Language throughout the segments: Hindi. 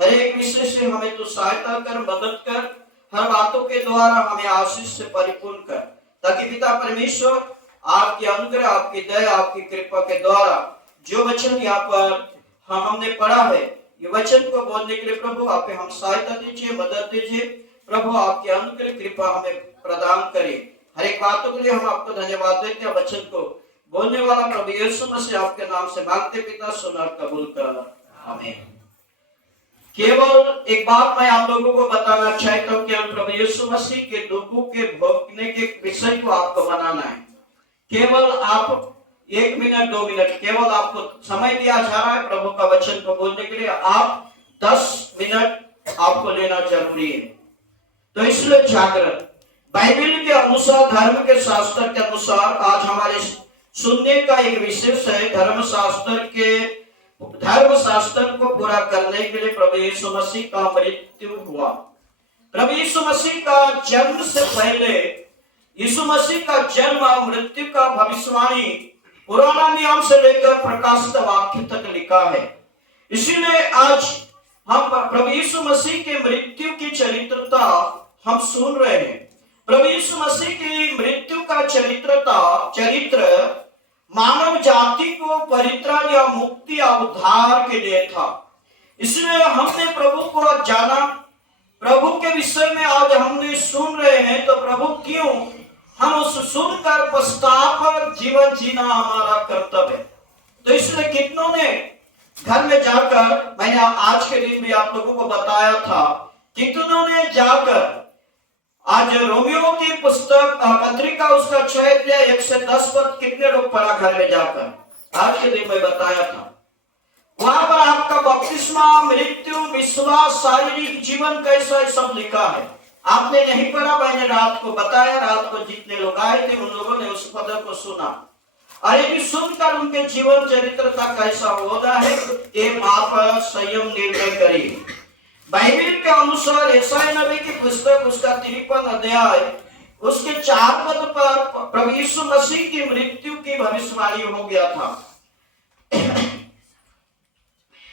हर एक विषय से हमें तो सहायता कर, मदद कर, हर बातों के द्वारा हमें आशीष से परिपूर्ण कर, ताकि पिता परमेश्वर आपकी अनुग्रह, आपकी दया, आपकी कृपा के द्वारा जो वचन यहाँ पर हमने पढ़ा है, ये वचन को बोलने के लिए प्रभु आप हम सहायता दीजिए, मदद दीजिए। प्रभु आपकी अनुग्रह कृपा हमें प्रदान करे। हर एक बातों के लिए हम आपको धन्यवाद देते हैं। वचन को बोलने वाला प्रभु यीशु मसीह आपके नाम से मांगते पिता, सुन और कबूल कर, आमीन। केवल एक बात मैं आप लोगों को बताना चाहता हूँ, केवल प्रभु यीशु मसीह के दुखों के भोगने के विषय को आपको बनाना है। केवल आप 1 मिनट 2 मिनट केवल आपको समय दिया जा रहा है प्रभु का वचन को बोलने के लिए। आप 10 मिनट आपको लेना जरूरी है। तो इसलिए जागरण बाइबल के अनुसार, धर्म के शास्त्र के अनुसार आज हमारे सुनने का एक विशेष है। धर्म शास्त्र को पूरा करने के लिए प्रभु यीशु मसीह का मृत्यु हुआ। प्रभु यीशु मसीह का जन्म से पहले यीशु मसीह का जन्म और मृत्यु का भविष्यवाणी पुराना नियम से लेकर प्रकाशित वाक्य तक लिखा है। इसीलिए आज हम प्रभु यीशु मसीह के मृत्यु की चरित्रता हम सुन रहे हैं। प्रभु यीशु मसीह की मृत्यु का चरित्र मानव जाति को परित्राण या मुक्ति या उद्धार के लिए था। इसलिए हमने प्रभु को जाना, प्रभु के विषय में आज हमने सुन रहे हैं। तो प्रभु क्यों हम उस सुनकर पश्चाताप जीवन जीना हमारा कर्तव्य है। तो इसलिए कितनों ने घर में जाकर, मैंने आज के दिन भी आप लोगों को बताया था, कितनों ने जाकर आज रोमियो की पुस्तक पत्रिका उसका 6 अध्याय 1 से 10 पद कितने लोग पढ़ा घर में जाकर? आज के दिन मैं बताया था। वहां पर आपका बपतिस्मा, मृत्यु, विश्वास, शारीरिक जीवन कैसा सब लिखा है। आपने नहीं पढ़ा, मैंने रात को बताया। रात को जितने लोग आए थे उन लोगों ने उस पद को सुना और ये सुनकर उनके जीवन चरित्र का कैसा होना है ये आप संयम निर्णय करिए। बाइबल के अनुसार यशायाह नबी की पुस्तक उसका 53 अध्याय उसके 4 पद पर प्रभु यीशु मसीह की मृत्यु की भविष्यवाणी हो गया था।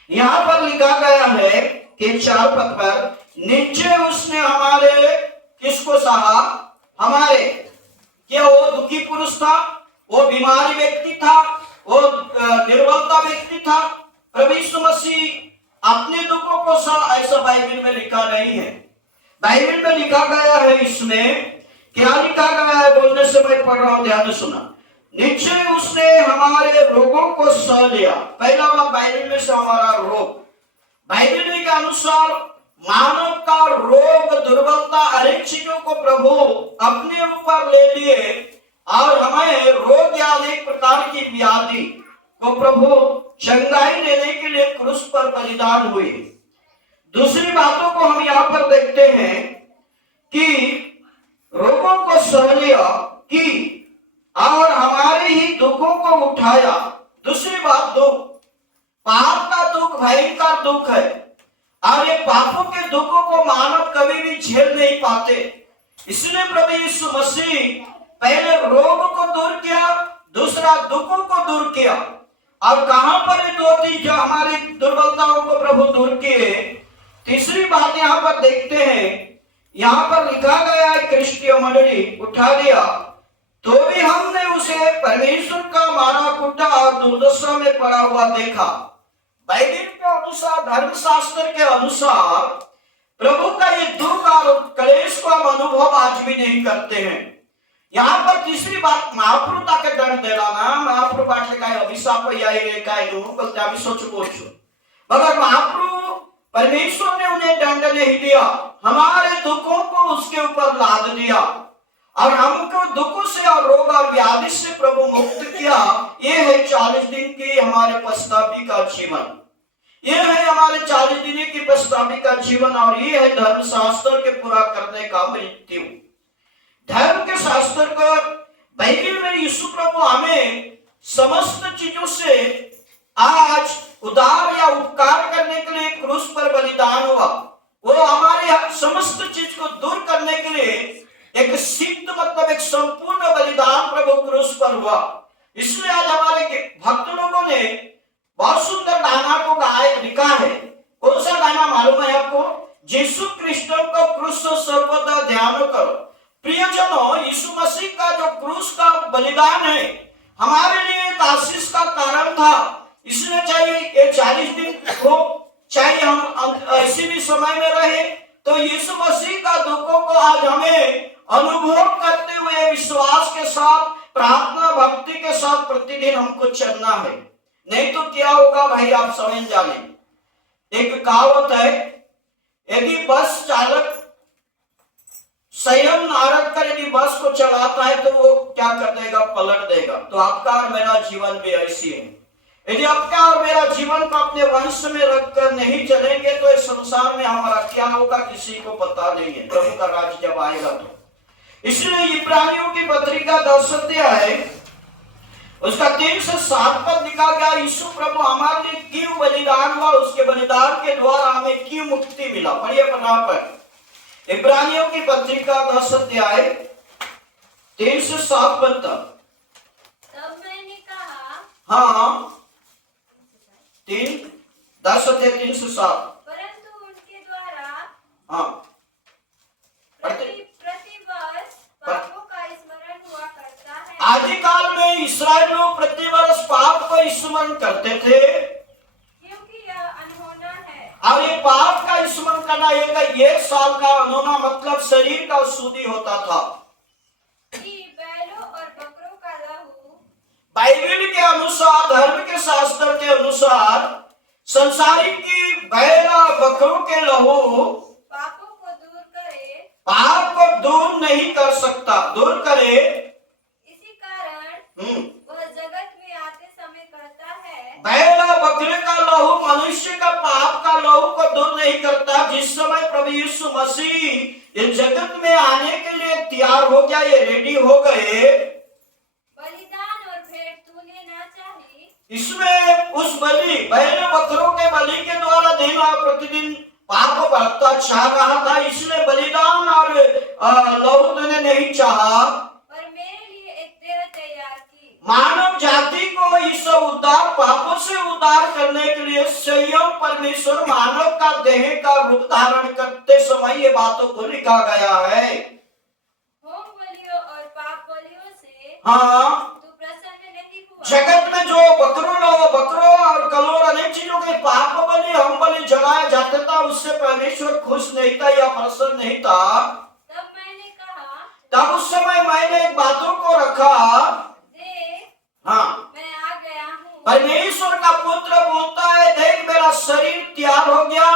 यहाँ पर लिखा गया है कि 4 पद पर, नीचे उसने हमारे किसको सहा? हमारे। क्या वो दुखी पुरुष था? वो बीमारी व्यक्ति था? वो निर्बलता व्यक्ति था? प्रभु यीशु मसीह अपने दुखों को सहा, ऐसा बाइबल में लिखा नहीं है। बाइबल में लिखा गया है, इसमें क्या लिखा गया है बोलने से मैं पढ़ रहा हूं, ध्यान से सुना। नीचे उसने हमारे रोगों को सह लिया। पहला बात बाइबल में से हमारा रोग, बाइबल के अनुसार मानव का रोग, दुर्बलता, अनेक चीजों को प्रभु अपने ऊपर ले लिए और हमें रोग या अनेक प्रकार की व्याधि को प्रभु चंगाई लेने के लिए क्रूस पर बलिदान हुए। दूसरी बातों को हम यहाँ पर देखते हैं कि रोगों को सह लिया कि और हमारे ही दुखों को उठाया। दूसरी बात, दुख, पाप का दुख भयंकर दुख है और ये पापों के दुखों को मानव कभी भी झेल नहीं पाते। इसलिए प्रभु यीशु मसीह पहले रोग को दूर किया, दूसरा दुखों को दूर किया। और कहां पर ये 2-3 जो हमारी दुर्बलताओं को प्रभु दूर किए। तीसरी बात यहां पर देखते हैं, यहां पर लिखा गया है क्रिस्टियो मंडली उठा दिया, तो भी हमने उसे परमेश्वर का मारा कुटा और दुर्दशा में पड़ा हुआ देखा। बाइबल के अनुसार, धर्मशास्त्र के अनुसार प्रभु का ये दुख और क्लेश को हम अनुभव आज भी नहीं करते हैं। यहाँ पर तीसरी बात, महाप्रभु ताके दंड देना, महाप्रभु पाठ लिखा है अभिशाप बोलते अभिशोच बोचो, मगर महाप्रभु परमेश्वर ने उन्हें दंड नहीं दिया, हमारे दुखों को उसके ऊपर लाद दिया और हमको दुखों से और रोग और व्याधि से प्रभु मुक्त किया। ये है 40 दिन की हमारे पश्चातापी का जीवन, ये है हमारे 40 दिन की पश्चातापी का जीवन और ये है धर्मशास्त्र के पूरा करने का मृत्यु। धर्म के शास्त्र को बाइबल में यीशु प्रभु हमें समस्त चीजों से आज उद्धार या उपकार करने के लिए क्रूस पर बलिदान हुआ। वो हमारे समस्त चीज को दूर करने के लिए एक सिद्ध मतलब एक संपूर्ण बलिदान प्रभु क्रूस पर हुआ। इसलिए आज हमारे भक्त लोगों ने बहुत सुंदर गाना को लिखा है। कौन सा गाना? मालूम है आपको? यीशु क्रिस्ट का क्रूस सर्वदा ध्यान करो। प्रियजनों, यीशु मसीह का जो क्रूस का बलिदान है हमारे लिए एक आशीष का कारण था। इसलिए चाहे ये 40 दिन हो, चाहे हम ऐसे भी समय में रहे, तो यीशु मसीह का दुखों को आज हमें अनुभव करते हुए विश्वास के साथ, प्रार्थना भक्ति के साथ प्रतिदिन हमको चलना है। नहीं तो क्या होगा भाई, आप समझ जाने। एक कहावत है, यदि बस चालक संयम ना रख कर यदि बस को चलाता है तो वो क्या कर देगा? पलट देगा। तो आपका और मेरा जीवन भी ऐसी है। यदि आपका और मेरा जीवन को अपने वंश में रखकर नहीं चलेंगे तो इस संसार में हमारा क्या होगा किसी को पता नहीं है, प्रभु का राज्य जब आएगा तो। इसलिए इब्रानियों की पत्रिका 10 अध्याय उसका 3 से 7 पद लिखा गया, यीशु प्रभु हमारे लिए क्यों बलिदान हुआ, उसके बलिदान के द्वारा हमें क्यों मुक्ति मिला। पढ़िए पन्ना पर इब्रानियों की पत्रिका 10 अध्याय 3 से 7 पद तक। तब मैंने कहा, हाँ 10 अध्याय 3 से 7। परंतु उनके द्वारा हाँ प्रतिवर्ष पापों का स्मरण हुआ करता है। आदिकाल में इस्राएल लोग प्रतिवर्ष पाप को स्मरण करते थे, क्योंकि यह अनहोना है। और ये पाप का स्मरण करना एक साल का अनहोना मतलब शरीर का शुद्धि होता था। कि बैलों और बकरों का लहू बाइबल के अनुसार, धर्म के शास्त्र के अनुसार संसारिक की बैल और बकरों के लहू पापों को दूर करे, पाप को दूर नहीं कर सकता, दूर करे। इसी कारण वह जगत में आते समय कहता है, बैल और बकरे का लहू मनुष्य का पाप का लहू को दूर नहीं करता। जिस समय प्रभु यीशु मसीह इस जगत में आने के लिए तैयार हो गया, ये रेडी हो गए, बलिदान और भेंट तू लेना चाहिए। इसमें उस बलि बैल बकरों के बलि के द्वारा दिन और प्रतिदिन पाप बढ़ता चाह रहा था, इसलिए बलिदान और लहू तूने नहीं चाहा, पर मेरे लिए एक देह तैयार की। मानव जाति को इस उद्धार, पापों से उद्धार करने के लिए स्वयं परमेश्वर मानव का देह का रूप धारण करते समय ये बातों को लिखा गया है। होम बलियों और पाप बलियों से हाँ, तू प्रसन्न नहीं हुआ। जगत में जो बकरों और कलोर अनेक चीजों के पाप बलि, हम बलि जलाया जाता था, उससे परमेश्वर खुश नहीं था या प्रसन्न नहीं था। तब मैंने कहा, तब उस समय मैंने एक बातों को रखा, देख हाँ, मैं आ गया हूँ। परमेश्वर का पुत्र बोलता है, देख मेरा शरीर तैयार हो गया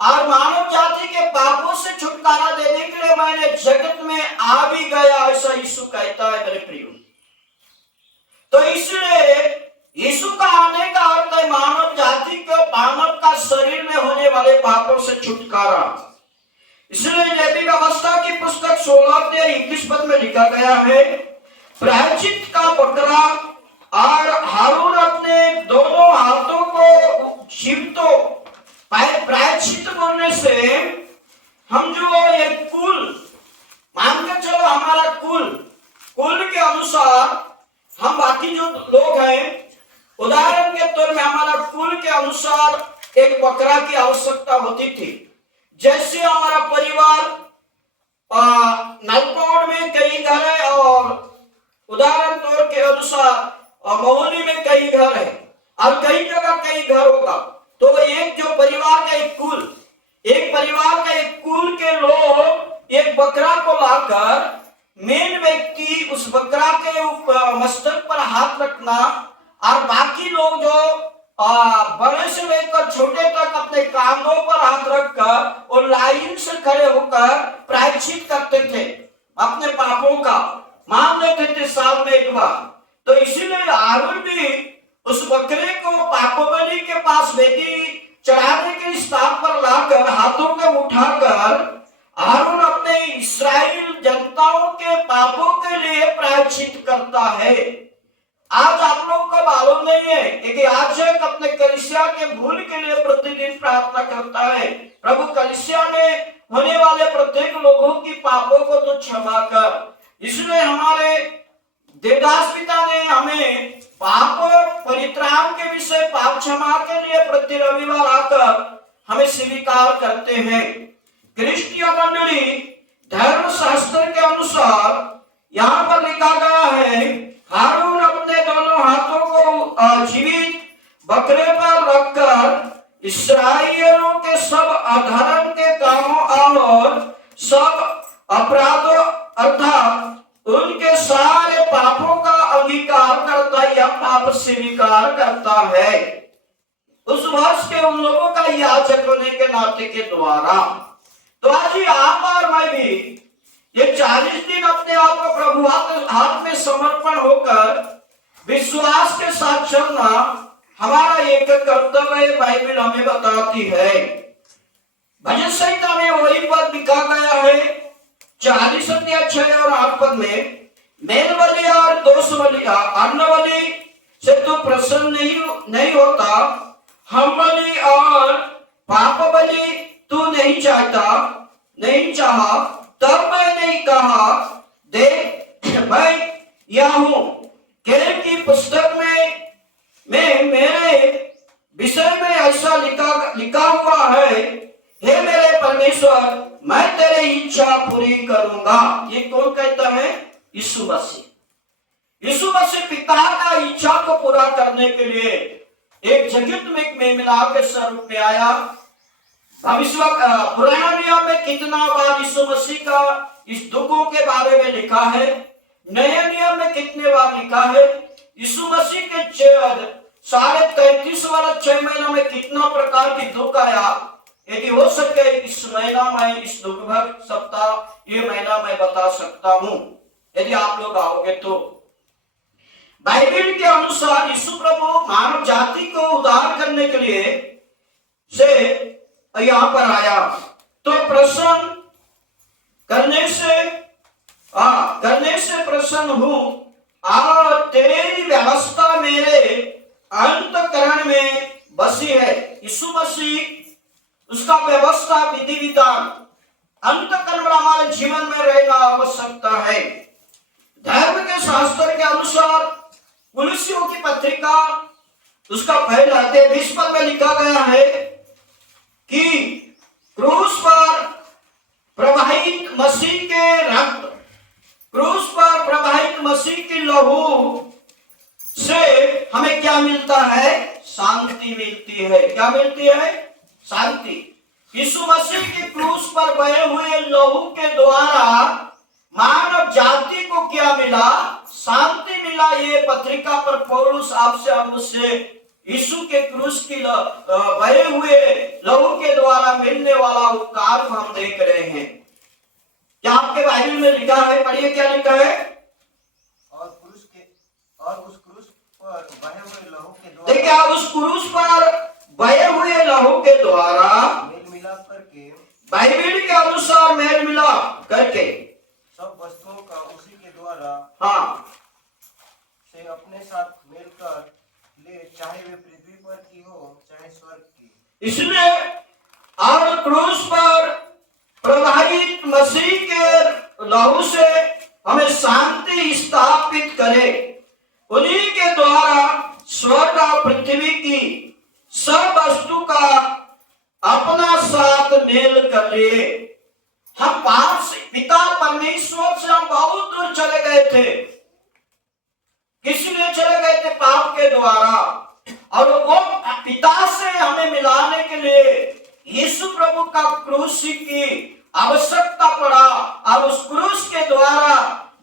और मानव जाति के पापों से छुटकारा देने के लिए मैंने जगत में आ भी गया, ऐसा यीशु कहता है मेरे प्रियो। तो इसलिए यीशु का आने का अर्थ है मानव जाति के, मानव का शरीर में होने वाले पापों से छुटकारा। इसलिए लेवी व्यवस्था की पुस्तक 16 अध्याय 21 पद में लिखा गया है, प्रायश्चित का बकरा और हारून अपने दोनों हाथों को जीवतों, प्रायश्चित बोलने से हम जो एक कुल मान के चलो, हमारा कुल के अनुसार हम बाकी जो लोग हैं, उदाहरण के तौर में हमारा कुल के अनुसार एक बकरा की आवश्यकता होती थी। जैसे हमारा परिवार नलकोट में कई घर है और उदाहरण तौर के अनुसार महुली में कई घर है और कई जगह कई घर होगा, तो एक जो परिवार का एक परिवार का एक कुल के लोग एक बकरा को लाकर मेन व्यक्ति उस बकरा के मस्तक पर हाथ रखना और बाकी लोग जो बड़े से लेकर छोटे तक अपने कांधों पर हाथ रखकर और लाइन से खड़े होकर प्रायश्चित करते थे, अपने पापों का मान लेते थे साल में एक बार। तो इसीलिए हारून भी उस बकरे को पाप बलि के पास वेदी चढ़ाने के स्थान पर लाकर हाथों में उठाकर हारून अपने इस्राएल जनताओं के पापों के लिए प्रायश्चित करता है। आज आप लोग को मालूम नहीं है कि याजक अपने कलीसिया के भूल के लिए प्रतिदिन प्रार्थना करता है, प्रभु कलीसिया में होने वाले प्रत्येक लोगों की पापों को तो क्षमा कर। इसलिए हमारे देवदास पिता ने हमें पाप परित्राण के विषय, पाप क्षमा के लिए प्रति रविवार आकर हमें स्वीकार स्वीकार करते हैं। क्रिस्टीय मंडली धर्म शास्त्र के अनुसार यहाँ पर लिखा गया है, हारून अपने दोनों हाथों को जीवित बकरे पर रखकर इस्राएलियों के सब अधर्म के कामों और सब अपराधों अर्थात उनके सारे पापों का अंगीकार करता या पाप स्वीकार करता है। उस वर्ष के उन लोगों का याजक होने के नाते के द्वारा। तो आज ही आप और मैं भी ये 40 दिन अपने आप को प्रभु हाथ में समर्पण होकर विश्वास के साथ चलना हमारा एक कर्तव्य बाइबल हमें बताती है। भजन संहिता में वही पद लिखा गया है 40 अध्याय 6 और 8 पद में, मेल बलि और दोष बलि अन्न बलि से तो प्रसन्न नहीं होता, हम बलि और पाप बलि तू नहीं चाहा। तब मैंने कहा, देख मैं यह हूं। केल की पुस्तक में मेरे विषय में ऐसा लिखा हुआ है, हे मेरे परमेश्वर मैं तेरी इच्छा पूरी करूंगा। ये कौन कहता है? यीशु मसीह। यीशु मसीह पिता का इच्छा को पूरा करने के लिए एक जगत में एक मेमना के स्वरूप में आया। पुराना नियम में कितना बार यीशु मसीह का इस दुखों के बारे में लिखा है, नए नियम में कितने बार लिखा है? यीशु मसीह के 33.5 वर्ष 6 महीना में कितना प्रकार की दुख आया। यदि हो सके इस महीना में, इस दुख भर सप्ताह ये महीना मैं बता सकता हूं, यदि आप लोग आओगे तो। बाइबल के अनुसार यीशु प्रभु मानव जाति को उद्धार करने के लिए से यहाँ पर आया। तो प्रसन्न करने से प्रसन्न हूं और तेरी व्यवस्था मेरे अंतःकरण में बसी है। यीशु मसीह उसका व्यवस्था विधि विधान अंतःकरण हमारे जीवन में रहना आवश्यकता है। धर्म के शास्त्र के अनुसार कुलुस्सियों की पत्रिका उसका पहला अध्याय 20 पद में लिखा गया है कि क्रूस पर प्रवाहित मसीह के रक्त, क्रूस पर प्रवाहित मसीह की लहू से हमें क्या मिलता है? शांति मिलती है। क्या मिलती है? शांति। यीशु मसीह के क्रूस पर बहे हुए लहू के द्वारा मानव जाति को क्या मिला? शांति मिला। ये पत्रिका पर पौलुस आपसे और मुझसे यीशु के क्रूस की बहे हुए लहू के द्वारा मिलने वाला उपकार को हम देख रहे हैं। क्या आपके बाइबल में लिखा है? पढ़िए क्या लिखा है? और उस क्रूस पर बहे हुए लहू के द्वारा, देखिए उस क्रूस पर बहे हुए लहू के द्वारा मेल मिलाप करके, बाइबल के अनुसार मेल मिलाप करके सब वस्तुओं का उसी के द्वारा से अपने साथ मेल कर ले, चाहे वे पृथ्वी पर की हो चाहे स्वर्ग की। इसलिए और क्रूस पर प्रवाहित मसीह के लहू से हमें शांति स्थापित करे। उन्हीं के द्वारा स्वर्ग और पृथ्वी की सब वस्तु का अपना साथ मेल कर लिए। हम पाप से, पिता परमेश्वर से हम बहुत दूर चले गए थे। किस लिए चले गए थे? पाप के द्वारा। और वो पिता से हमें मिलाने के लिए यीशु प्रभु का क्रूस की आवश्यकता पड़ा। और उस क्रूस के द्वारा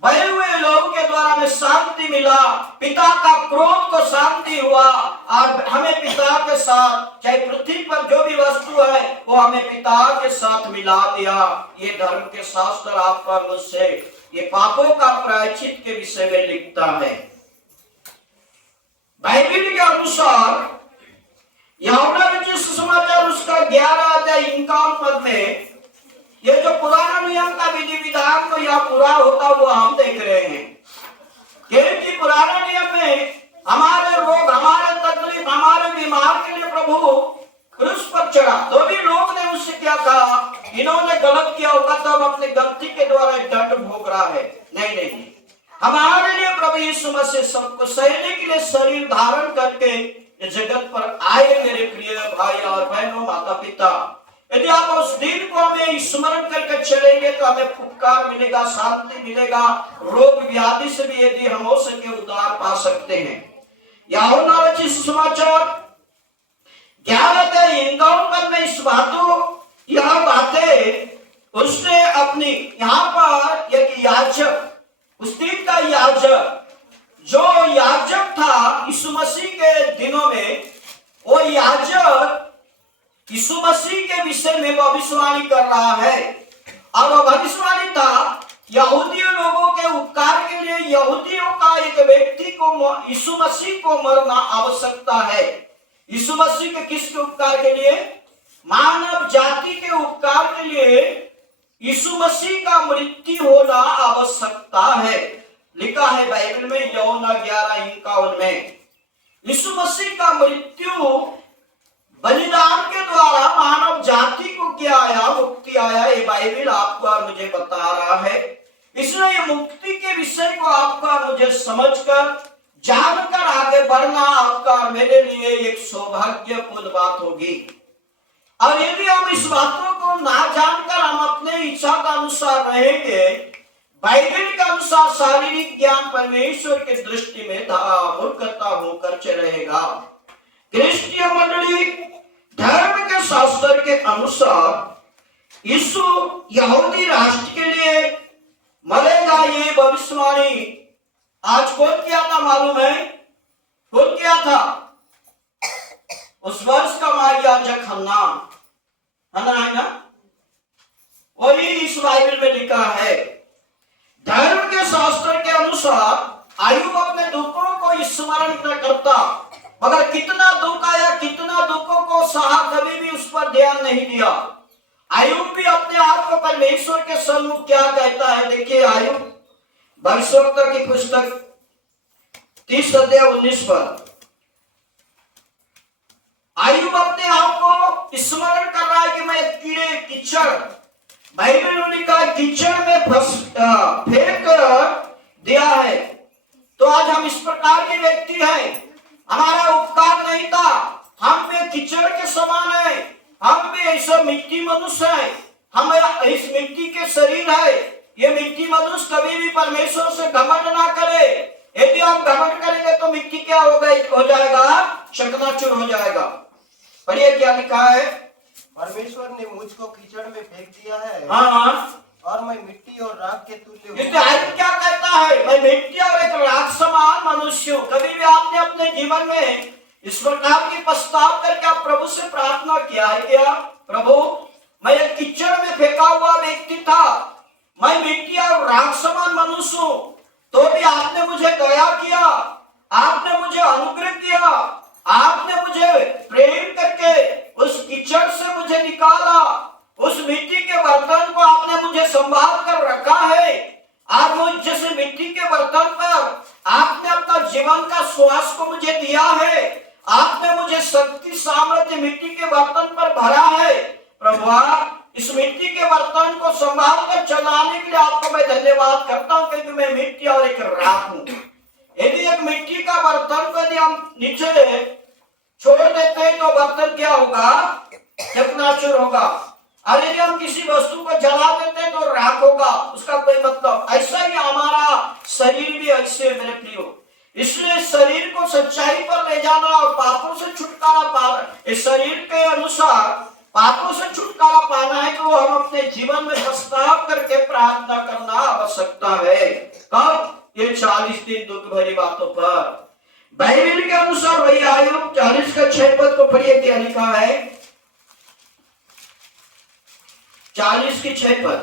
बहे हुए लोगों के द्वारा हमें शांति मिला। पिता का क्रोध को शांति हुआ और हमें पिता के साथ, चाहे पृथ्वी पर जो भी वस्तु है वो हमें पिता के साथ मिला दिया। ये धर्म के शास्त्र आप पर मुझसे ये पापों का प्रायश्चित के विषय में लिखता है। बाइबल के अनुसार यूहन्ना रचित सुसमाचार उसका 11 अध्याय 51 पद में ये जो पुराना नियम का विधि विधान को यह पूरा होता हुआ हम देख रहे हैं। क्योंकि पुराने नियम में हमारे रोग, हमारे तकलीफ, हमारे बीमार के लिए प्रभु क्रूस पर चढ़ा। तो भी लोग ने उससे क्या कहा? इन्होंने गलत किया होगा तब अपनी गलती के द्वारा दंड भोग रहा है। नहीं, हमारे लिए प्रभु यीशु मसीह सबको सहने के लिए शरीर धारण करके इस जगत पर आए। मेरे प्रिय भाई और बहनों, माता पिता, यदि आप उस दिन को हमें स्मरण करके चलेंगे तो हमें उपकार मिलेगा, शांति मिलेगा, रोग व्याधि से भी यदि हम हो सके उद्धार पा सकते हैं। यूहन्ना रचित सुसमाचार 11:51 में इस यह बातें उसने अपनी यहाँ पर एक याजक, उस दिन का याजक जो याजक था यीशु मसीह के दिनों में, वो याजक यीशु मसीह के विषय में भविष्यवाणी कर रहा है। और वह भविष्यवाणी था यहूदी लोगों के उपकार के लिए यहूदियों का एक व्यक्ति को यीशु मसीह को मरना आवश्यकता है। यीशु मसीह के किसके उपकार के लिए? मानव जाति के उपकार के लिए यीशु मसीह का मृत्यु होना आवश्यकता है। लिखा है बाइबल में यूहन्ना 11:51 में यीशु मसीह का मृत्यु बलिदान के द्वारा मानव जाति को क्या आया? मुक्ति आया। ये बाइबल आपको और मुझे बता रहा है। इसलिए मुक्ति के विषय को आपका और मुझे समझकर जानकर आगे बढ़ना आपका और मेरे लिए एक सौभाग्यपूर्ण बात होगी। और यदि हम इस बातों को ना जानकर हम अपने इच्छा का अनुसार रहेंगे, बाइबल के अनुसार शारीरिक ज्ञान परमेश्वर की दृष्टि में मूर्खता होकर रहेगा। क्रिस्तीय मंडली, धर्म के शास्त्र के अनुसार यीशु यहूदी राष्ट्र के लिए मरेगा, ये भविष्यवाणी आज कौन किया था मालूम है? कौन किया था? उस वर्ष का महायाजक हन्ना है ना? वही इस बाइबल में लिखा है। धर्म के शास्त्र के अनुसार आयुब अपने दुखों को स्मरण न करता, मगर कितना दुख आया, कितना दुखों को सहा, कभी भी उस पर ध्यान नहीं दिया। आयुब भी अपने आप को परमेश्वर के सम्मुख क्या कहता है? देखिए आयुब भविष्यवक्ता की पुस्तक 30:19 पर आयुब अपने आप को स्मरण कर रहा है कि मैं कीड़े कीचड़, बाइबल में लिखा है कीचड़ में फेंक दिया है। तो आज हम इस प्रकार के व्यक्ति हैं, हमारा उपकार नहीं था, हम में कीचड़ के समान है, हम में ऐसा मिट्टी मनुष्य है, हम इस मिट्टी के शरीर है। ये मिट्टी मनुष्य कभी भी परमेश्वर से घमंड ना करे। यदि हम घमंड करेंगे तो मिट्टी क्या हो जाएगा? चकनाचूर हो जाएगा। पढ़िए क्या लिखा है? परमेश्वर ने मुझको कीचड़ में फेंक दिया है, हाँ, और मैं मिट्टी और राख के तुल्य हूँ। इसलिए आयुब क्या कहता है? मैं मिट्टी और एक राख समान मनुष्य हूँ। कभी भी आपने अपने जीवन में इस प्रकार की प्रस्ताव करके आप प्रभु से प्रार्थना किया है क्या? प्रभु, मैं एक कीचड़ में फेंका हुआ व्यक्ति था, मैं मिट्टी और राख समान मनुष्य हूँ, तो भी आपने मुझे दया किया, आपने मुझे अनुग्रह किया, आपने मुझे प्रेम करके उस कीचड़ से मुझे निकाला, उस मिट्टी के बर्तन को आपने मुझे संभाल कर रखा है। आप मुझ जैसे मिट्टी के बर्तन पर आपने अपना जीवन का श्वास को मुझे दिया है, आपने मुझे शक्ति सामर्थ्य मिट्टी के बर्तन पर भरा है। प्रभु, इस मिट्टी के बर्तन को संभाल कर चलाने के लिए आपको मैं धन्यवाद करता हूँ, क्योंकि मैं मिट्टी और एक राख हूँ। यदि एक मिट्टी का बर्तन को यदि हम नीचे छोड़ देते हैं तो बर्तन क्या होगा? चकनाचूर होगा। और यदि हम किसी वस्तु को जला देते हैं तो राख होगा, उसका कोई मतलब। ऐसा ही हमारा शरीर भी ऐसे मेरे प्रियो। इसलिए शरीर को सच्चाई पर ले जाना और पापों से छुटकारा पाना, इस शरीर के अनुसार पापों से छुटकारा पाना है तो हम अपने जीवन में प्रस्ताव करके प्रार्थना करना आवश्यकता है। कब? ये 40 दिन दुख भरी बातों पर। बाइबल के अनुसार वही आयुब 40:6 को पढ़िए क्या लिखा है? 40:6।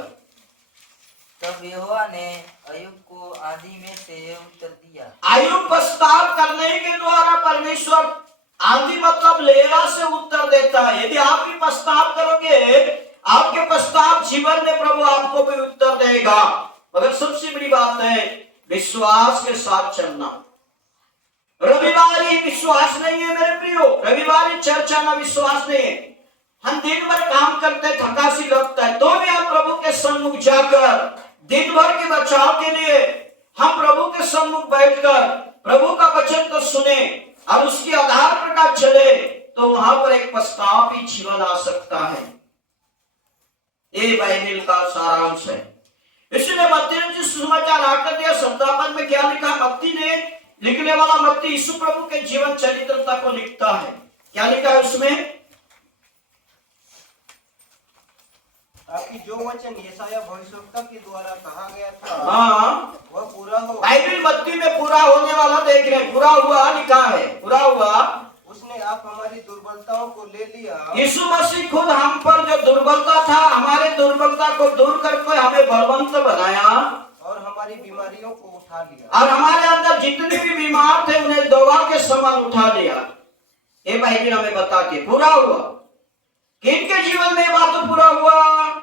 तब यहोवा ने अय्यूब को आंधी में से उत्तर दिया। आयुब प्रस्ताव करने के द्वारा परमेश्वर आंधी मतलब लेरा से उत्तर देता है। यदि आप भी प्रस्ताव करोगे, आपके प्रस्ताव जीवन में प्रभु आपको भी उत्तर देगा। मगर सबसे बड़ी बात है विश्वास के साथ चलना। रविवार विश्वास नहीं है मेरे प्रियो, रविवार चर्चा में विश्वास नहीं है। हम दिन भर काम करते, थकासी लगता है, तो भी हम प्रभु के सम्मुख जाकर दिन भर के बचाव के लिए हम प्रभु के सम्मुख बैठकर प्रभु का वचन को सुने और उसके आधार पर चले, तो वहां पर एक प्रस्ताव भी जीवन आ सकता है। ये बाइबल का सारांश है। इसलिए मत्ती ने जिस सुसमाचार आकर दिया संतापन में क्या लिखा, मत्ती ने लिखने वाला मत्ती यीशु प्रभु के जीवन चरित्रता को लिखता है। क्या लिखा है उसमें? ताकि जो वचन यशायाह भविष्यवक्ता के द्वारा कहा गया था हाँ, वह पूरा हो। बाइबल मत्ती में पूरा होने वाला देख रहे हैं, पूरा हुआ लिखा है, पूरा हुआ। उसने आप हमारी दुर्बलताओं को ले लिया। यीशु मसीह खुद हम पर जो दुर्बलता था, हमारे दुर्बलता को दूर करके हमें बलवंत बनाया और हमारी बीमारियों को उठा लिया। और हमारे अंदर जितने भी बीमार थे उन्हें दवा के समान उठा लिया। ये बाइबल हमें बताती है पूरा हुआ। किनके जीवन में ये बात तो पूरा हुआ?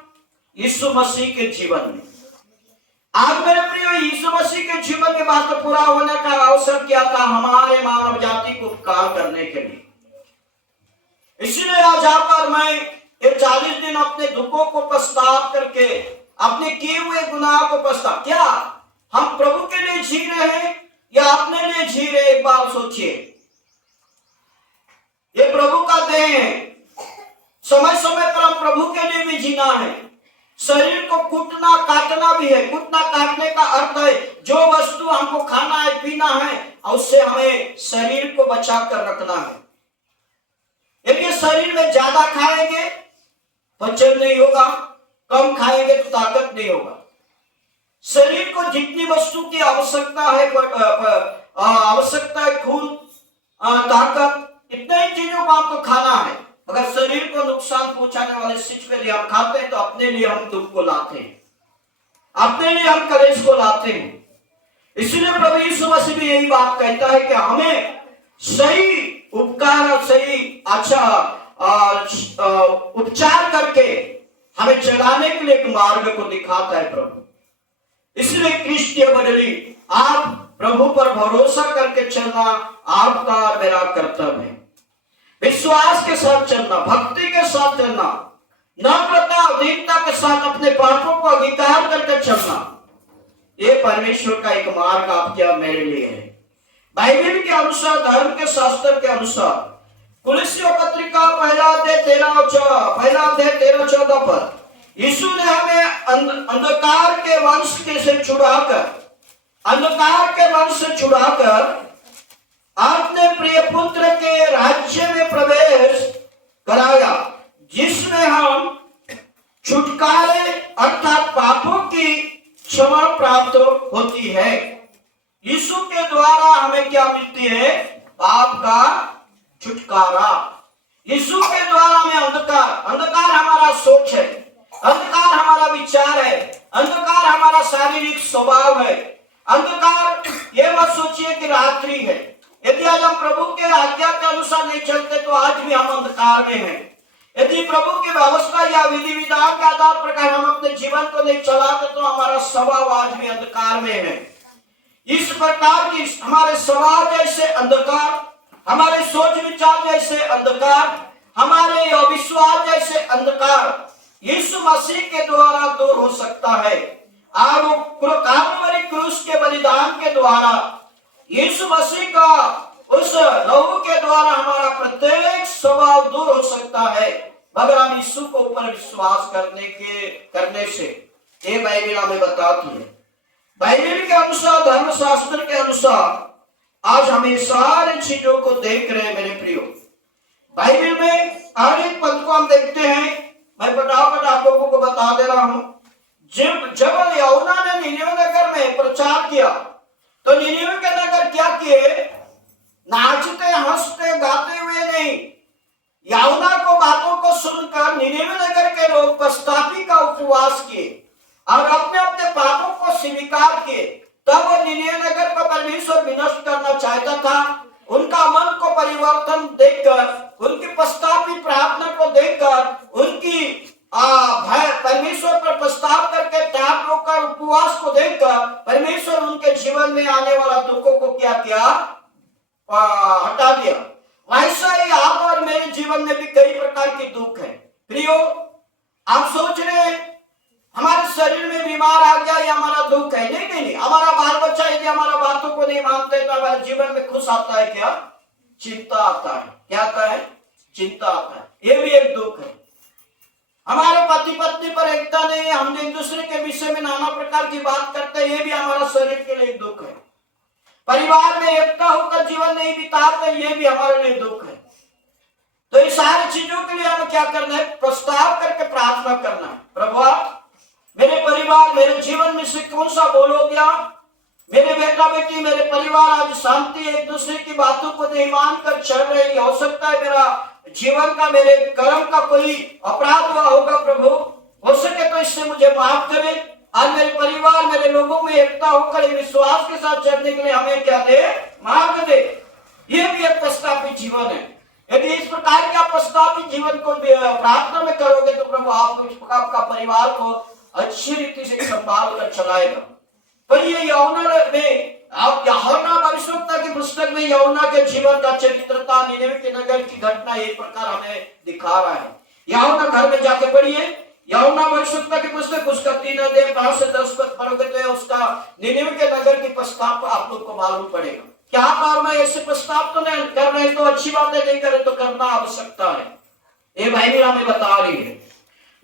यीशु मसीह के जीवन में। आज मेरे प्रियो, यीशु मसीह के जीवन में बात तो पूरा होने का अवसर क्या था? हमारे मानव जाति को उपकार करने के लिए। इसलिए आज आकर मैं ये 40 दिन अपने दुखों को पछताव करके, अपने किए हुए गुनाह को पछताव, क्या हम प्रभु के लिए जी रहे हैं या अपने लिए जी रहे? एक बार सोचिए। ये प्रभु का देह है, समय समय पर हम प्रभु के लिए भी जीना है। शरीर को कूटना काटना भी है। कूटना काटने का अर्थ है जो वस्तु हमको खाना है पीना है और उससे हमें शरीर को बचा कर रखना है। यदि शरीर में ज्यादा खाएंगे पचन नहीं होगा, कम खाएंगे तो ताकत नहीं होगा। शरीर को जितनी वस्तु की आवश्यकता है, आवश्यकता है खून, ताकत, इतने ही चीजों को हमको खाना है। अगर शरीर को नुकसान पहुंचाने वाले चीज के लिए हम खाते हैं तो अपने लिए हम दुख को लाते हैं, अपने लिए हम कलेश को लाते हैं। इसीलिए प्रभु यीशु मसीह भी यही बात कहता है कि हमें सही उपकार और सही अच्छा उपचार करके हमें चलाने के लिए एक मार्ग को दिखाता है प्रभु। इसलिए क्रिस्टीय मंडली, आप प्रभु पर भरोसा करके चलना आपका और मेरा कर्तव्य है। विश्वास के साथ चलना, भक्ति के साथ चलना, नम्रता और दीनता के साथ अपने पापों को अंगीकार करके चलना, ये परमेश्वर का एक मार्ग आपके और मेरे लिए है। बाइबल के अनुसार, धर्म के शास्त्र के अनुसार, कुलुस्सियों पत्रिका पहला अध्याय 13-14 पर यीशु ने हमें अंधकार के वंश से छुड़ाकर, अंधकार के वंश से छुड़ाकर अपने प्रिय पुत्र के राज्य में प्रवेश कराया, जिसमें हम छुटकारे अर्थात पापों की क्षमा प्राप्त होती है। यीशु के द्वारा हमें क्या मिलती है? पाप का छुटकारा। यीशु के द्वारा हमें अंधकार हमारा सोच है, अंधकार हमारा विचार है, अंधकार हमारा शारीरिक स्वभाव है, अंधकार ये मत सोचिए कि रात्रि है। यदि आज हम प्रभु के आज्ञा के अनुसार नहीं चलते तो आज भी हम अंधकार में हैं। यदि प्रभु की व्यवस्था या विधि विधान के आधार पर हम अपने जीवन को नहीं चलाते तो हमारा स्वभाव आज भी अंधकार में है। इस प्रकार की हमारे स्वभाव जैसे अंधकार, हमारे सोच विचार जैसे अंधकार, हमारे अविश्वास जैसे अंधकार यीशु मसीह के द्वारा दूर हो सकता है। और वो काल्वरी क्रूस के बलिदान के द्वारा, यीशु मसीह का उस लहू के द्वारा हमारा प्रत्येक स्वभाव दूर हो सकता है, मगर हम यीशु को ऊपर विश्वास करने से। ये बाइबल हमें बताती है। बाइबल के अनुसार, धर्मशास्त्र के अनुसार आज हम ये सारी चीजों को देख रहे हैं मेरे प्रियो। बाइबल में हर एक पद को हम देखते हैं। मैं फटाफट आप लोगों को बता दे रहा हूं। जब यूहन्ना ने निनिवे नगर में प्रचार किया तो निनिवे के नगर क्या किए? नाचते हंसते गाते हुए नहीं, यूहन्ना को बातों को सुनकर निनिवे नगर के लोग पछतापी का उपवास किए और अपने अपने पापों को स्वीकार किए। तब वो निनिवे नगर को परमेश्वर विनष्ट करना चाहता था। उनका मन को परिवर्तन देखकर, उनकी पछतापी प्रार्थना को देखकर, उनकी परमेश्वर पर प्रस्ताव करके त्याग होकर उपवास को देखकर परमेश्वर उनके जीवन में आने वाला दुखों को क्या किया? हटा दिया। वैसा ही आप और मेरे जीवन में भी कई प्रकार के दुख है प्रियो। आप सोच रहे हैं हमारे शरीर में बीमार आ गया, ये हमारा दुख है। नहीं, हमारा बाल बच्चा यदि हमारा बातों को नहीं मानते तो हमारे जीवन में खुश आता है क्या? चिंता आता है। क्या आता है? चिंता आता है। ये भी एक दुख है। हमारे पति पत्नी पर एकता नहीं है, हम एक दूसरे के विषय में नाना प्रकार की बात करते हैं, ये भी हमारा शरीर के लिए दुख है। परिवार में एकता होकर जीवन नहीं बिताते, ये भी हमारे लिए दुख है। तो इस सारी चीजों के लिए हमें क्या करना है? प्रस्ताव करके प्रार्थना करना है। प्रभु मेरे परिवार, मेरे जीवन में से कौन सा बोलो क्या, मेरे बेटा बेटी, मेरे परिवार आज शांति, एक दूसरे की बातों को नहीं मानकर चल रही। हो सकता है मेरा जीवन का, मेरे कर्म का कोई अपराध हुआ होगा प्रभु, हो सके तो इससे मुझे माफ करे। आज मेरे परिवार, मेरे लोगों में एकता होकर विश्वास के साथ चलने के लिए हमें क्या दे? मार्ग दे। ये भी एक प्रस्तावित जीवन है। यदि इस प्रकार के आप प्रस्तावित जीवन को प्रार्थना में करोगे तो प्रभु आपका परिवार को अच्छी रीति से संभाल कर चलाएगा। पर ये यौना में आप यूहन्ना भविष्यवक्ता की पुस्तक में यौना के जीवन का चरित्रता, निनेवे के नगर की घटना एक प्रकार हमें दिखा रहा है। यौना घर में जाके पढ़िए, यौना भविष्यवक्ता की पुस्तक उसका 3 अध्याय 5 से 10 पद पढ़ोगे तो उसका निनेवे के नगर की प्रस्ताव आप लोग को मालूम पड़ेगा। क्या कारण है? ऐसे प्रस्ताव तो नहीं कर रहे तो अच्छी बातें नहीं करे तो करना आवश्यकता है, ये बाइबल हमें बता रही है।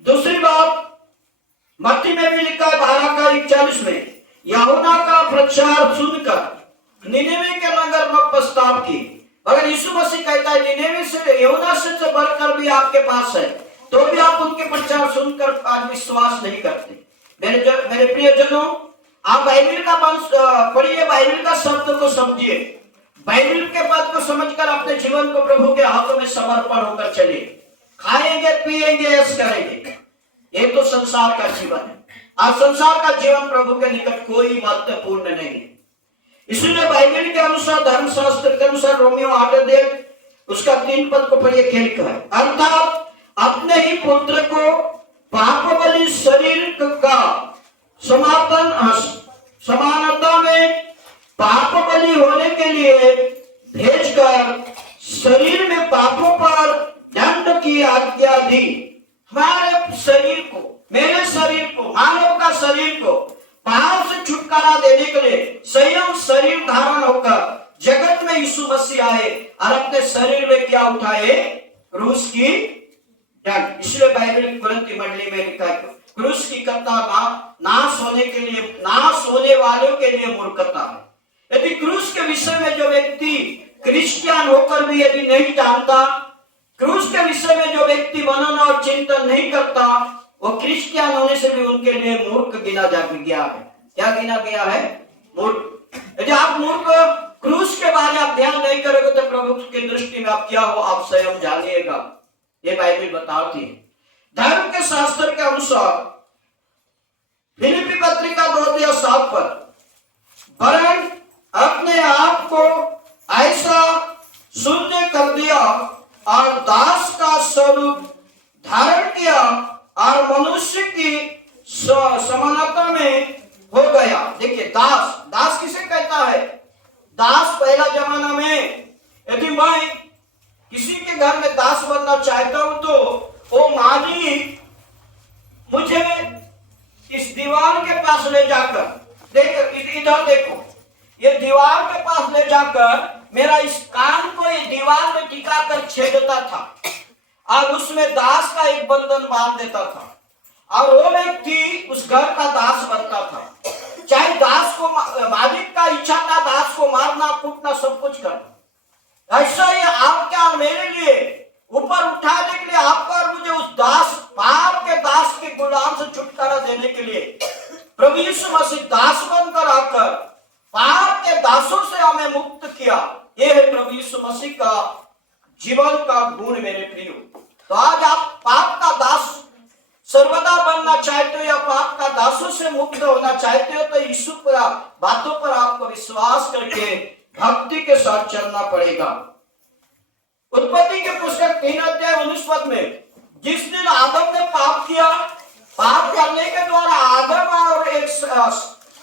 दूसरी बात मत्ती में भी लिखा है 12:41 में, यूहन्ना का प्रचार सुनकर निनेवे के नगर में प्रस्ताव की। अगर यीशु मसीह कहता है निनेवे से, यूहन्ना से बढ़कर भी आपके पास है, तो भी आप उनके प्रचार सुनकर आज विश्वास नहीं करते। मेरे प्रियजनों, आप बाइबल का पढ़िए, बाइबल का शब्द को समझिए, बाइबल के पद को समझकर अपने जीवन को प्रभु के हाथों में समर्पण होकर चलिए। खाएंगे, पिएंगे, ऐश करेंगे, ये तो संसार का जीवन है। आज संसार का जीवन प्रभु के निकट कोई महत्वपूर्ण नहीं है। इसलिए बाइबल के अनुसार, धर्मशास्त्र के अनुसार रोमियो 8 अध्याय उसका 3 पद को पढ़िए, क्या लिखा है? अर्थात अपने ही पुत्र को पाप बलि शरीर का समानता में पाप बलि होने के लिए भेजकर शरीर में पापों पर दंड की आज्ञा दी। हमारे शरीर को, मेरे शरीर को, मानव का शरीर को पाप से छुटकारा देने के लिए स्वयं शरीर धारण होकर जगत में यीशु मसीह आए और अपने शरीर में क्या उठाए? क्रूस की दंड। इसलिए बाइबल की कुरिन्थी मंडली में लिखा है, क्रूस की कत्ता नाश होने के लिए, नाश होने वालों के लिए मूर्खता है। यदि क्रूस के विषय में जो व्यक्ति क्रिश्चियन होकर भी यदि नहीं जानता, क्रूस के विषय में जो व्यक्ति मनन और चिंतन नहीं करता, वो क्रिश्चियन होने से भी उनके लिए मूर्ख गिना जा गया है। क्या गिना गया है? मूर्ख। यदि आप मूर्ख, क्रूस के बारे आप ध्यान नहीं करोगे तो प्रभु की दृष्टि में आप क्या हो, आप स्वयं जानिएगा। ये बाइबल बताती है। धर्म के शास्त्र के अनुसार फिलिप्पी पत्रिका 2:7 पर, वरन अपने आप को ऐसा शून्य कर दिया और दास का स्वरूप धारण किया और मनुष्य की समानता में हो गया। देखिए, दास, दास किसे कहता है? दास पहला जमाना में यदि मैं किसी के घर में दास बनना चाहता हूं तो वो मालिक मुझे इस दीवार के पास ले जाकर, इधर देखो, ये दीवार के पास ले जाकर मेरा इस कान को ये दीवार में टिका कर छेदता था और उसमें दास का एक बंधन बांध देता था और वो व्यक्ति उस घर का दास बनता था। चाहे दास को, मालिक का इच्छा था दास को मारना, कूटना, सब कुछ करना। ऐसा ही आपके और मेरे लिए ऊपर उठाने के लिए, आपको और मुझे उस दास, पाप के दास के गुलाम से छुटकारा देने के लिए प्रभु यीशु मसीह दास बनकर आकर पाप के दासों से हमें मुक्त किया। यह है प्रभु यीशु मसीह का जीवन का गुण मेरे प्रियो। तो आज आप पाप का दास सर्वदा बनना चाहते हो या पाप का दासों से मुक्त होना चाहते हो तो यीशु पर बातों पर आपको विश्वास करके भक्ति के साथ चलना पड़ेगा। उत्पत्ति के पुस्तक 3 अध्याय 19 पद में, जिस दिन आदम ने पाप किया, पाप करने के द्वारा आदम और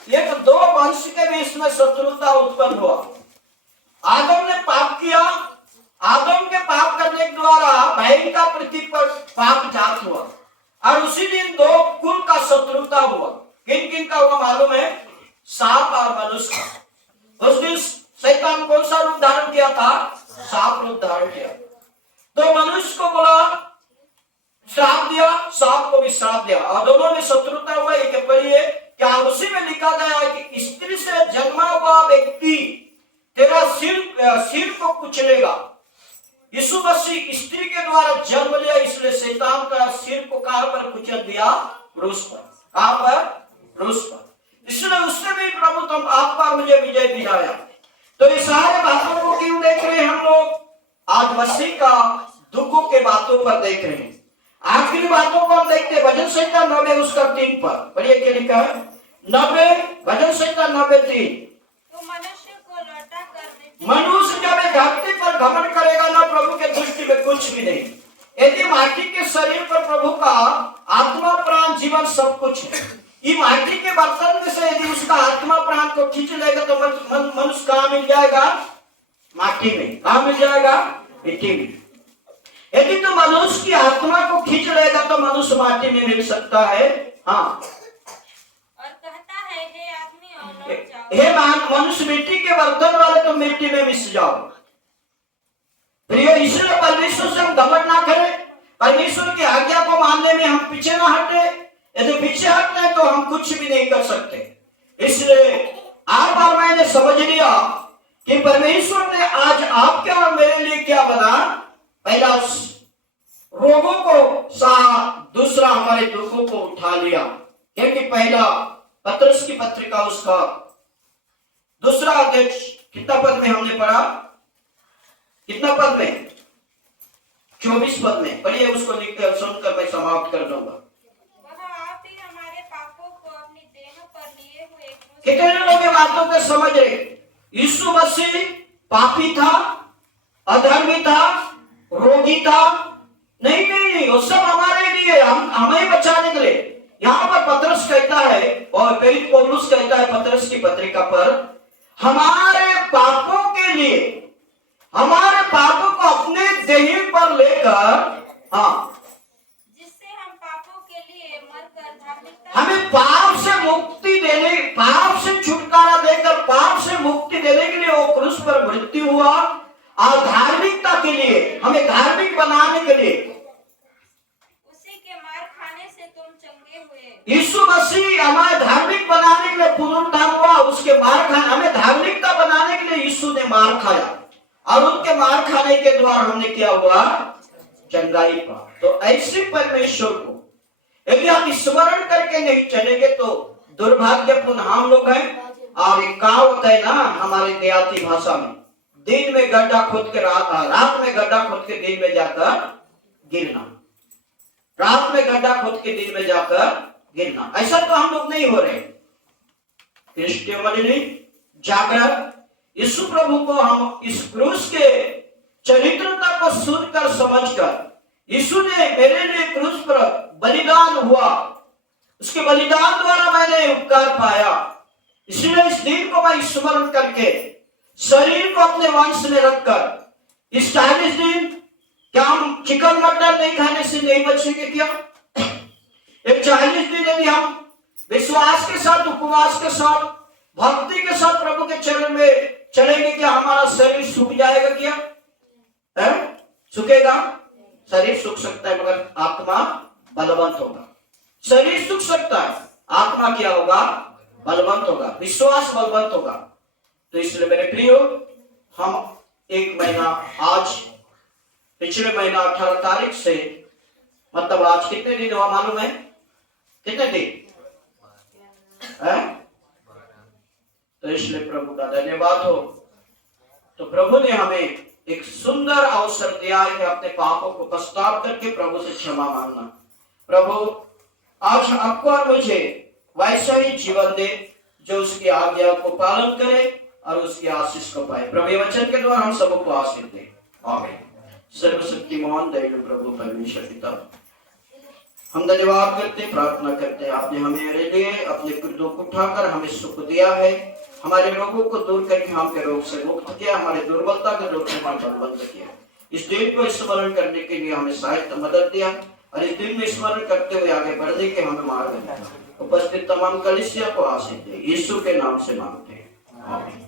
एक दो वंश के बीच में शत्रुता उत्पन्न हुआ। आदम ने पाप किया, आदम के पाप करने के द्वारा बहन का पृथ्वी पर पाप जात हुआ और उसी दिन दो कुल का शत्रुता हुआ। किन किन का हुआ मालूम है? सांप और मनुष्य का। उस दिन शैतान कौन सा रूप धारण किया था? सांप रूप धारण किया। तो मनुष्य को बोला, श्राप दिया, सांप को भी श्राप दिया और दोनों में शत्रुता हुआ। एक पढ़िए, क्या उसी में लिखा गया है कि स्त्री से जन्मा हुआ व्यक्ति तेरा सिर को कुचलेगा। यीशु मसीह स्त्री के द्वारा जन्म लिया, इसलिए शैतान का सिर को कहां पर कुचल दिया? क्रूस पर। कहां पर? क्रूस पर। इसलिए उसने भी प्रभु तुम आपका मुझे विजय दिलाया। तो ये सारे बातों को क्यों देख रहे हैं हम लोग? आज मसीह का दुखों के बातों पर देख रहे हैं। आखिरी बातों को हम देखते हैं भजन संहिता 90 उसका 3 पर। पढ़िए क्या लिखा है? 90 भजन संहिता 90:3। तो मनुष्य को लौटा कर मिट्टी मनुष्य जब एक धरती पर घमंड करेगा ना, प्रभु के दृष्टि में कुछ भी नहीं। यदि माटी के शरीर पर प्रभु का आत्मा प्राण जीवन सब कुछ है, ये माटी के बर्तन में से यदि उसका आत्मा प्राण को खींच लेगा तो मनुष्य कहां मिल जाएगा? माटी में। कहां मिल जाएगा? मिट्टी में। यदि तो मनुष्य की आत्मा को खींच लेगा तो मनुष्य माटी में मिल सकता है। हाँ, और कहता है हे आदमी और लौट जाओ। हे मनुष्य मिट्टी के बर्तन वाले तो मिट्टी में मिस जाओ। प्रिय, इसलिए परमेश्वर से हम घमंड ना करें, परमेश्वर की आज्ञा को मानने में हम पीछे ना हटे। यदि पीछे हटते हैं तो हम कुछ भी नहीं कर सकते। इसलिए आप और मैंने समझ लिया कि परमेश्वर ने आज आपके और मेरे लिए क्या बना? पहला रोगों को सहा, दूसरा हमारे दुखों को उठा लिया। क्योंकि पहला पतरस की पत्रिका उसका दूसरा अध्याय कितना पद में हमने पढ़ा? कितना पद में? 24 पद में। पढ़िए उसको लिखकर सुनकर मैं समाप्त कर दूंगा। वह आप ही हमारे पापों को अपनी देह पर लिए हुए क्रूस कितने लोग ये बातों को समझ रहे? यीशु मसीह पापी था, अधर्मी था, रोगी था? नहीं नहीं, वो सब हमारे लिए, हमें बचाने के लिए। यहाँ पर पतरस कहता है और प्रेरित पौलुस कहता है पतरस की पत्रिका पर, हमारे पापों के लिए, हमारे पापों को अपने देह पर लेकर, हाँ, जिससे हम पापों के लिए मरकर धार्मिकता हमें पाप से मुक्ति देने, पाप से छुटकारा देकर पाप से मुक्ति देने के लिए वो क्रूस पर मृत्यु हुआ। और धार्मिकता के लिए, हमें धार्मिक बनाने के लिए, उसी के मार खाने से तुम चंगे हुए। यीशु मसीह हमें धार्मिक बनाने के लिए पुनरुत्थान हुआ, उसके मार खाने, हमें धार्मिकता बनाने के लिए यीशु ने मार खाया और उनके मार खाने के द्वारा हमने क्या हुआ? चंगाई पा। तो ऐसे परमेश्वर को यदि हम स्मरण करके नहीं चलेंगे तो दुर्भाग्यपूर्ण हम लोग हैं। और एक कहावत है ना हमारे देहाती भाषा में, दिन में गड्ढा खोद के रात में गड्ढा खोद के दिन में जाकर गिरना। रात में गड्ढा खोद के दिन में जाकर गिरना, ऐसा तो हम लोग नहीं हो रहे। क्रिस्टियन मंडली जागृत, यीशु प्रभु को हम इस क्रूस के चरित्रता को सुनकर समझकर, यीशु ने मेरे लिए क्रूस पर बलिदान हुआ, उसके बलिदान द्वारा मैंने उपकार पाया, इसलिए इस दिन को मैं स्मरण करके शरीर को अपने वंश में रखकर इस 40 दिन क्या हम चिकन मटन नहीं खाने से नहीं बचेंगे? क्या एक 40 दिन यदि हम विश्वास के साथ, उपवास के साथ, भक्ति के साथ प्रभु के चरण में चलेंगे, क्या हमारा शरीर सूख जाएगा? क्या है? सूखेगा? शरीर सूख सकता है मगर आत्मा बलवंत होगा। शरीर सूख सकता है, आत्मा क्या होगा? बलवंत होगा, विश्वास बलवंत होगा। तो इसलिए मेरे प्रियो, हम एक महीना, आज पिछले महीना 18 तारीख से, मतलब आज कितने दिन हुआ मालूम है? कितने दिन है? तो इसलिए प्रभु का धन्यवाद हो। तो प्रभु ने हमें एक सुंदर अवसर दिया है कि अपने पापों को पछताव करके प्रभु से क्षमा मांगना। प्रभु आज आपको और मुझे वैसा ही जीवन दे जो उसकी आज्ञा को पालन करे और उसकी आशीष को पाए। प्रभु वचन के द्वारा हम सबको आशीष दे। आमीन। सर्वशक्तिमान दयालु प्रभु परमेश्वर पिता, हम धन्यवाद करते, प्रार्थना करते हैं, आपने हमारे लिए अपने क्रोधों को उठाकर हमें सुख दिया है, हमारे रोगों को दूर करके हमके रोग से मुक्त किया, हमारे दुर्बलता को दूर करके हमारा बलवंत किया। इस दिन को स्मरण करने के लिए हमें सहायता मदद दिया और इस दिन में स्मरण करते हुए आगे बढ़ने के हमें मार्ग दिया। उपस्थित तमाम कलीसिया को आशीष दे, यीशु के नाम से मांगते हैं। आमीन।